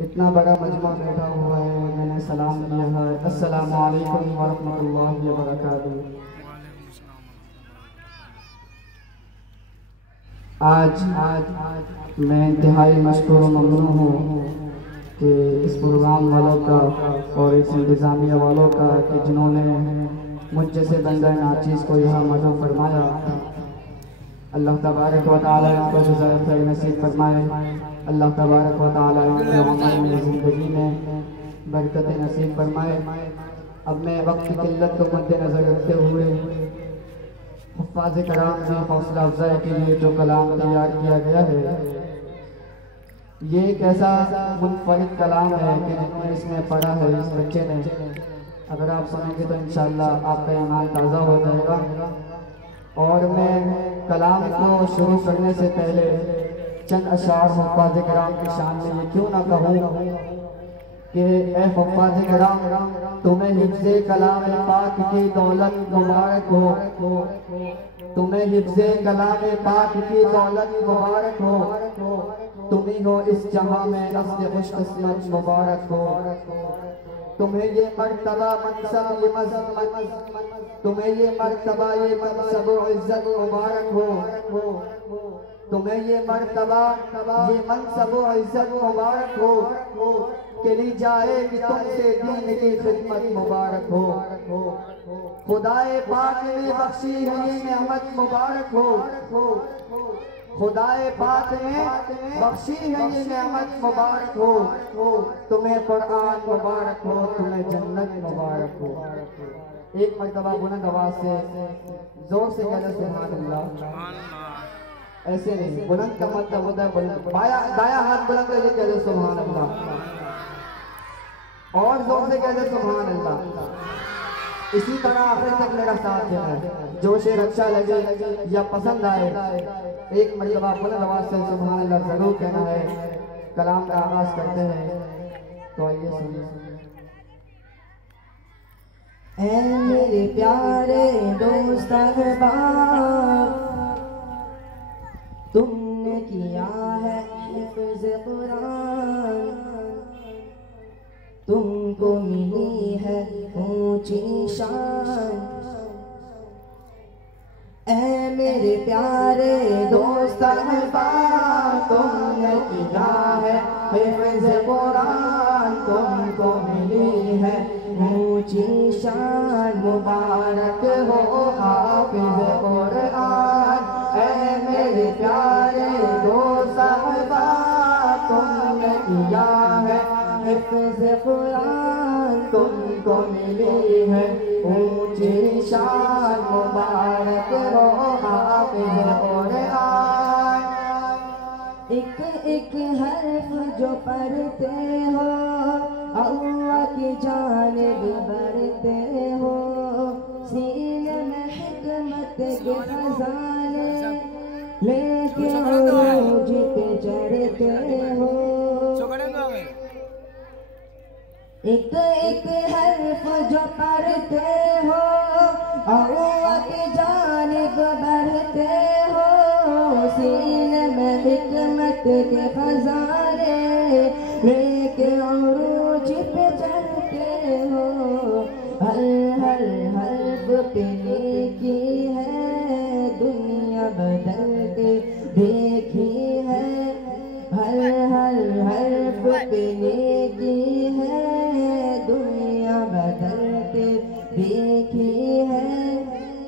इतना बड़ा मजमा बैठा हुआ है, मैंने सलाम किया है। अस्सलामु अलैकुम वरहमतुल्लाहि वबरकातुहू। आज मैं इंतहाई मशकूर व ममनून हूँ कि इस प्रोग्राम वालों का और इस इंतज़ामिया वालों का कि जिन्होंने मुझ जैसे बंदा नाचीज़ को यहाँ मदद फरमाया। अल्लाह तबारक व तआला इनको जज़ाए खैर नसीब फरमाए। अल्लाह तबारक व तआला इनके अमल में ज़िंदगी में बरकत नसीब फरमाए। अब मैं वक्त की किल्लत को मद्देनज़र रखते हुए हुफ़्फ़ाज़ कराम में हौसला अफ़ज़ाई के लिए जो कलाम तैयार किया गया है, ये एक ऐसा मुनफ़रिद कलाम है कि जिन्होंने इसमें पढ़ा है, इस बच्चे ने, अगर आप सुनेंगे तो इंशाअल्लाह आपका ईमान ताज़ा हो जाएगा। और मैं कलाम को शुरू करने से पहले चंद अशार हुफ़्फ़ाज़ कराम की शान में ये क्यों ना कहूँ कि ए हुफ़्फ़ाज़ कराम, तुम्हें हिफ्ज़े कलाम पाक की दौलत मुबारक हो। तुम्हें हिफ्ज़े कलाम पाक की दौलत मुबारक हो। तुम्ही हो इस जहां में नस्ल खुशकिस्मत मुबारक हो। तुम्हें ये मर्तबा मनसब ये मज़्ज़त, तुम्हें ये मर्तबा ये मनसब व इज़्ज़त मुबारक हो। तुम्हें ये मर्तबा ये मनसब व इज़्ज़त मुबारक हो कि ली जाएगी तुमसे दीन की खिदमत मुबारक हो। खुदाए पाक ने बख्शी है ये नेमत मुबारक हो। खुदाए पाक ने बख्शी है ये नेमत मुबारक हो। तुम्हें कुरान मुबारक हो, तुम्हें जन्नत मुबारक हो। एक मर्तबा बुलंद आवाज से जोर से कह दो सुभान अल्लाह। ऐसे नहीं, बुलंद का मतलब होता है बुलंद, दाया हाथ बुलंद करके कह दो सुभान अल्लाह, और जोर से कह दो सुभान अल्लाह। इसी तरह आखिर तक मेरा साथ देना है। जो शेर अच्छा लगे या पसंद आए, एक मर्तबा बुलंद आवाज से सुभान अल्लाह जरूर कहना है। कलाम का आगाज करते हैं, तो आइए सुनिए। ऐ मेरे प्यारे दोस्त अहबाब, तुमने किया है हिफ्ज़ कुरान, तुमको मिली है ऊंची शान। ऐ मेरे प्यारे दोस्त अहबाब, तुमने किया है हिफ्ज़ कुरान, तुमको मिली है ऊंची शान। मुबारक हो हाफ़िज़ कुरान। ऐ मेरे प्यारे दोस्त अहबाब, तुमने किया है हिफ्ज़ कुरान, तुमको मिली है ऊंची शान। मुबारक हो हाफ़िज़ कुरान। एक एक हर्फ जो पढ़ते हो, अल्लाह की जानिब बढ़ते हो। सीने में हिकमत के खजाने लेके अरूज पे चढ़ते हो। एक एक हर्फ जो पढ़ते हो, अल्लाह की जानिब बढ़ते हो। सीने में हिकमत के खजाने लेके अरूज पे चढ़ते हो। हर हर हर्फ पे नेकी है, दुनिया बदल के देखी है। हर हर हर्फ पे नेकी है, दुनिया बदल के देखी है।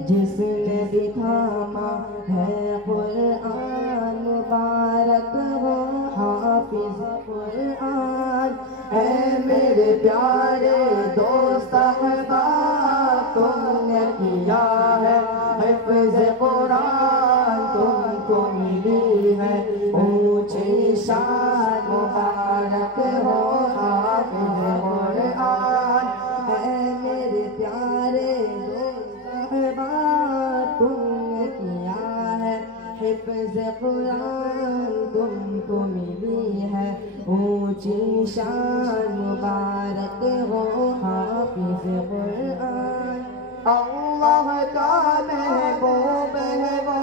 जिसने भी थामा है कुरान, मुबारक हो हाफ़िज़ कुरान। ऐ मेरे प्यारे दोस्त अहबाब, तुमने किया है हिफ्ज़ कुरान, तुमको मिली है ऊंची शान। मुबारक हो हाफ़िज़ कुरान। ऐ मेरे प्यारे दोस्त अहबाब, तुमने किया है हिफ्ज़ कुरान, तुमको मिली है ऊंची शान। मुबारक हो हाफ़िज़ कुरान। अल्लाह का महबूब है वो,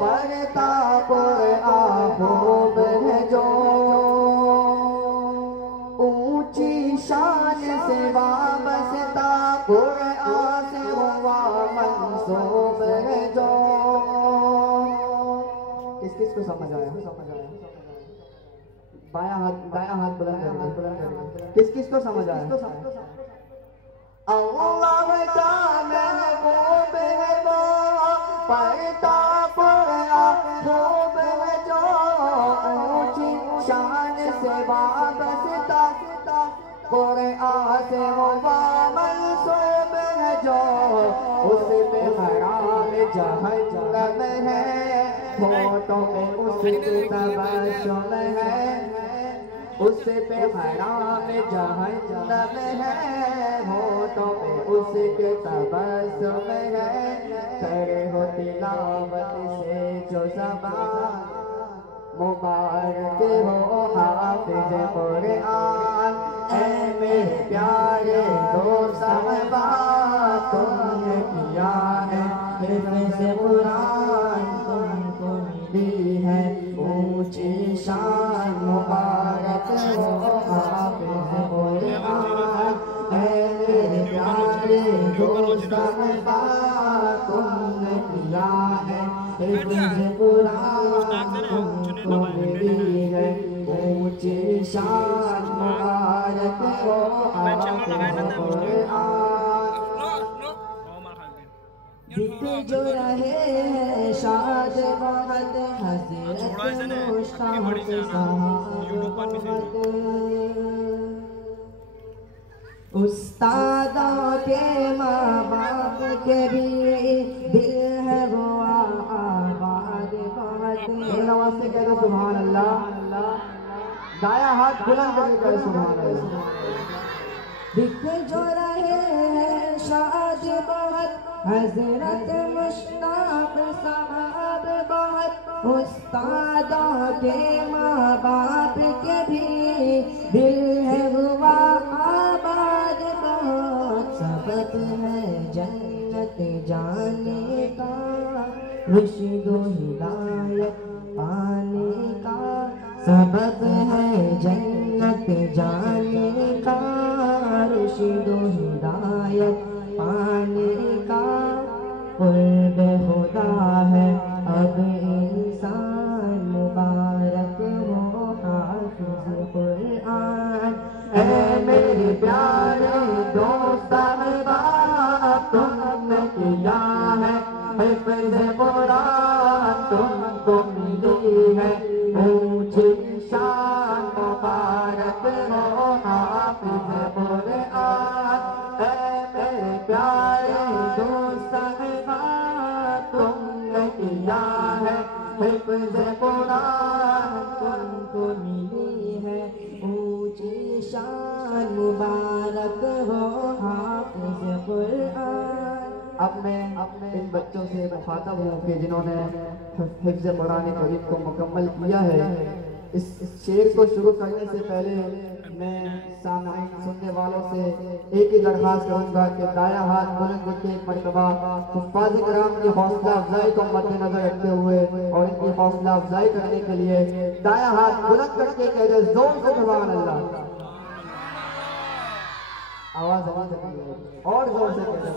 पढ़ता कुरान खूब है जो, ऊंची शान से वाबस्ता कुरान से हुआ मंसूब है जो। किस किस को समझ आया? दायां हाथ बुलंद करें। किस किस को समझ आया? अल्लाह का महबूब है वो, पढ़ता कुरान खूब है जो, ऊंची शान से वाबस्ता कुरान से हुआ मंसूब है जो। उसमें हराम जहन्नम है, होठों में उसके तबस्सुम है, उस पे हराम जहन्नम है, होठों में उसके तबस्सुम है। करे हो तिलावत से जो ज़बान, मुबारक हो हाफिज़ कुरान। ऐ मेरे प्यारे दोस्त अहबाब, तुमने किया है हिफ्ज़ कुरान, तुमको मिली है ऊंची शान। मुबारक हो हाफिज़ कुरान। ऐ मेरे प्यारे दोस्त अहबाब, तुमने किया है हिफ्ज़ कुरान, तुमको मिली है ऊंची शान। मुबारक हो हाफिज़ कुरान। दिख जो रहे हैं शाद बहुत, हज़रत मुश्ताक़ साहब उस्तादों के माँ बाप के भी दिल है वो आबाद बहुत। नवाज से कह दो सुभान अल्लाह। दाया हाथ बुलंद करके कह सुभान अल्लाह। दिख जो रहे हैं शाद बहुत, हज़रत मुश्ताक़ साहब बहुत, उस्तादों के माँ बाप के भी दिल है हुआ आबाद बहुत। सबब है जन्नत जाने का, रुश्द हिदायत पाने का, सबब है जन्नत जाने का, रुश्द हिदायत पाने का। कुर्ब खुदा है अब इंसान, मुबारक हो हाफिज़ कुरान। ऐ मेरे प्यारे दोस्त अहबाब, तुमने किया है हिफ्ज़ कुरान, तुमको मिली है ऊंची शान। मुबारक हो हाफिज़ कुरान। ऐ मेरे प्यारे दोस्त अहबाब, तुमने किया है हिफ्ज़ कुरान, तुमको मिली है ऊंची शान। मुबारक हो हाफिज़ कुरान। अब मैं इन बच्चों से मुखातब हूँ कि जिन्होंने हिफ्ज़ कुरान करीम को मुकम्मल किया है। इस शेर को शुरू करने से पहले मैं सामईन सुनने वालों से एक ही दरख्वास्त करूँगा कि दाया हाथ बुलंद करके एक मरतबा हुफ़्फ़ाज़ किराम की हौसला अफजाई को मद्देनजर रखते हुए और इनकी हौसला अफजाई करने के लिए दाया हाथ बुलंद करके कह दे जोर से सुभान अल्लाह। आवाज और जोर से कह दे।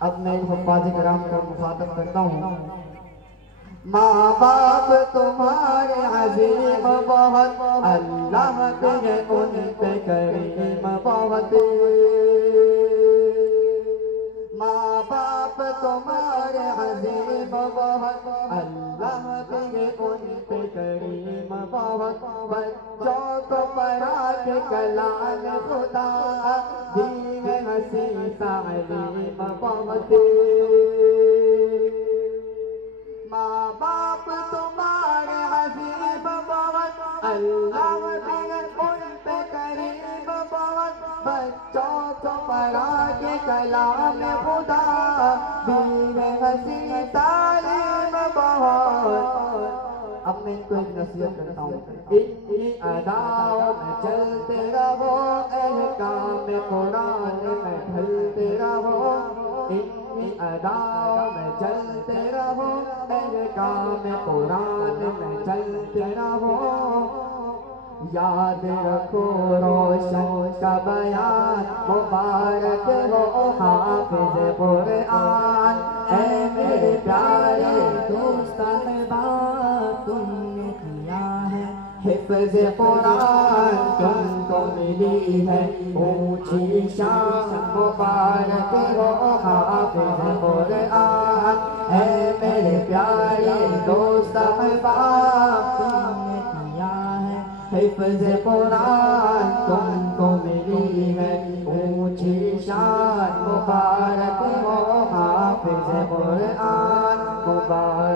अब मैं इन हुफ़्फ़ाज़ किराम को मुखातब करता हूँ। माँ बाप तुम्हारे अज़ीम बहुत, अल्लाह पे उन पे करीम बहुत। माँ बाप तुम्हारे अज़ीम बहुत, अल्लाह पे उन पे करीम बहुत। बच्चों को पढ़ा के कलाम खुदा, दीन हसी तालीम बहुत। माँ बाप तुम्हारे अज़ीम बहुत, अल्लाह भी उन पे करीम बहुत। बच्चों को पढ़ा के कलाम खुदा, दीन हसी तालीम बहुत। अब मैं इनको एक नसीहत करता हूँ, इनकी अदाओं में चलते रहो, अहकाम कुरान में ढलते रहो। अदाओं में चलते रहो, अहकाम कुरान में चलते रहो। याद रखो रोशन का बयान, मुबारक हो हाफिज कुरान। ऐ मेरे प्यारे दोस्त अहबाब, तुमने किया है हिफ्ज़ कुरान, तुमको मिली है ऊंची शान। मुबारक हो हाफिज कुरान। ऐ मेरे प्यारे दोस्त अहबाब, तुमने किया है हिफ्ज़ कुरान, तुमको मिली है ऊंची शान। मुबारक हो हाफिज कुरान, मुबारक